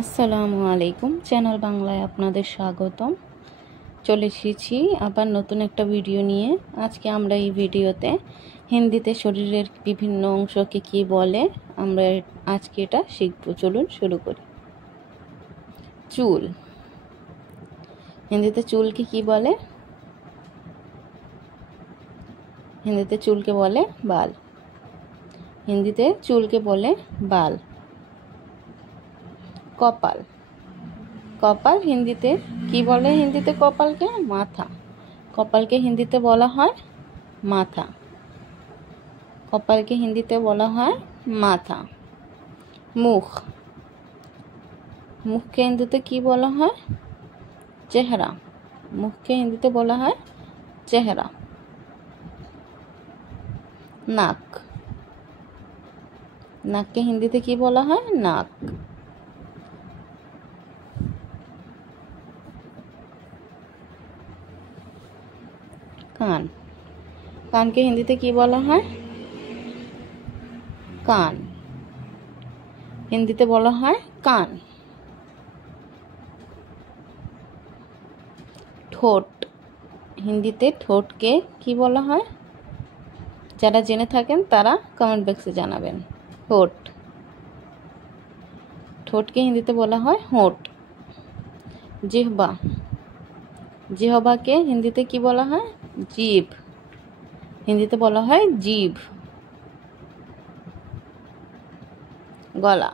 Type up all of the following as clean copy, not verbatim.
আসসালামু আলাইকুম, চ্যানেল বাংলায় আপনাদের স্বাগতম। চলে এসেছি আবার নতুন একটা ভিডিও নিয়ে। আজকে আমরা এই ভিডিওতে হিন্দিতে শরীরের বিভিন্ন অংশকে কি বলে আমরা আজকে এটা শিখব। চলুন শুরু করি। চুল। হিন্দিতে চুলকে কি বলে? হিন্দিতে চুলকে বলে বাল। হিন্দিতে চুলকে বলে বাল। কপাল। কপাল হিন্দিতে কি বলে? হিন্দিতে কপালকে মাথা। কপালকে হিন্দিতে বলা হয় মাথা। কপালকে হিন্দিতে বলা হয় মাথা। মুখ। মুখকে হিন্দিতে কি বলা হয়? চেহারা। মুখকে হিন্দিতে বলা হয় চেহারা। নাক। নাককে হিন্দিতে কি বলা হয়? নাক। কান। কানকে হিন্দিতে কি বলা হয়? কান। হিন্দিতে বলা হয় কান। ঠোঁট। হিন্দিতে ঠোঁটকে কি বলা হয়? যারা জেনে থাকেন তারা কমেন্ট বক্সে জানাবেন। ঠোঁট। ঠোঁটকে হিন্দিতে বলা হয় হোঁট। জিহ্বা। জিহ্বাকে হিন্দিতে কি বলা হয়? জিভ। হিন্দিতে বলা হয় জিভ। গলা।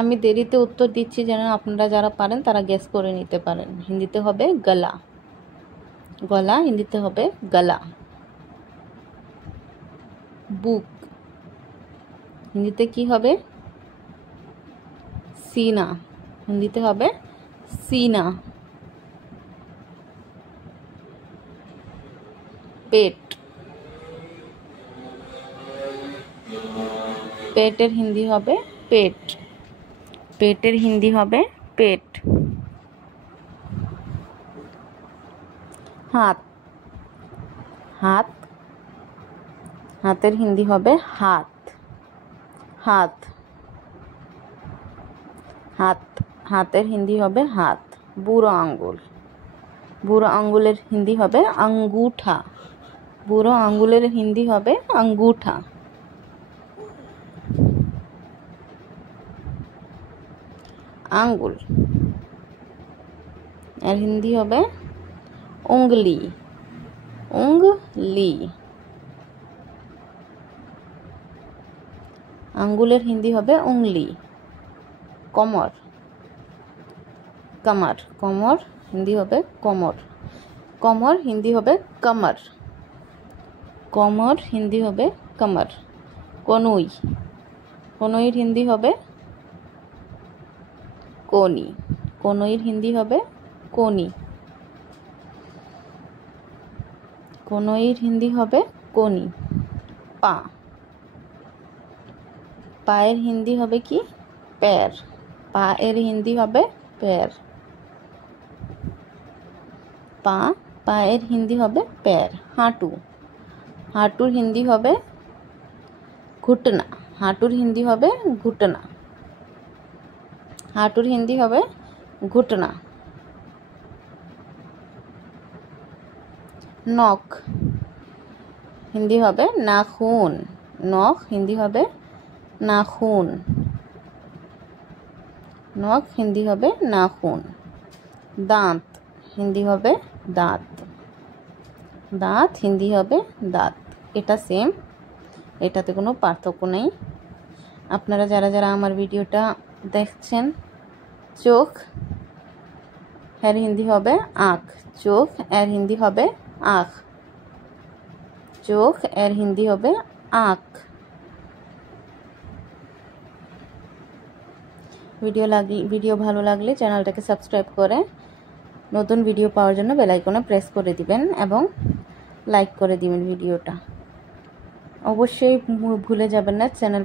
আমি দেরিতে উত্তর দিচ্ছি যেন আপনারা যারা পারেন তারা গেস করে নিতে পারেন। হিন্দিতে হবে গলা। গলা হিন্দিতে হবে গলা। বুক। হিন্দিতে কি হবে? সিনা। হিন্দিতে হবে সিনা। পেট। পেটের হিন্দি হবে পেট। পেটের হিন্দি হবে পেট। হাত। হাত। হাতের হিন্দি হবে হাত। হাত। হাত। হাতের হিন্দি হবে হাত। বুড়ো আঙ্গুল। বুড়ো আঙ্গুলের হিন্দি হবে আঙ্গুঠা। বুড়ো আঙ্গুলের হিন্দি হবে আঙ্গুঠা। আঙ্গুল এর হিন্দি হবে উঙ্গলি। উঙ্গলি। আঙ্গুলের হিন্দি হবে উঙ্গলি। কমর। কমর। কমর হিন্দি হবে কমর। কমর হিন্দি হবে কমর। কমর হিন্দি হবে কমর। কনুই। কনুইর হিন্দি হবে কোনি। কনুইর হিন্দি হবে কোনি। কনুইর হিন্দি হবে কোনি। পা। পায়ের হিন্দি হবে কি? প্যার। পা এর হিন্দি হবে প্যার। পা। পায়ের হিন্দি হবে প্যার। হাঁটু। হাঁটুর হিন্দি হবে ঘুটনা। হাঁটুর হিন্দি হবে ঘুটনা। হাঁটুর হিন্দি হবে ঘুটনা। নখ। হিন্দি হবে নাখুন। নখ হিন্দি হবে নাখুন। নখ হিন্দি হবে নাখুন। দাঁত হিন্দি হবে দাঁত। দাঁত হিন্দি হবে দাঁত। এটা সেম, এটাতে কোনো পার্থক্য নেই। আপনারা যারা যারা আমার ভিডিওটা দেখছেন, চোখ এর হিন্দি হবে আঁখ। চোখ এর হিন্দি হবে আঁখ। চোখ এর হিন্দি হবে আঁখ। ভিডিও ভালো লাগলে চ্যানেলটাকে সাবস্ক্রাইব করে নতুন ভিডিও পাওয়ার জন্য বেল আইকনে প্রেস করে দিবেন এবং লাইক করে দিবেন ভিডিওটা। অবশ্যই ভুলে যাবেন না চ্যানেল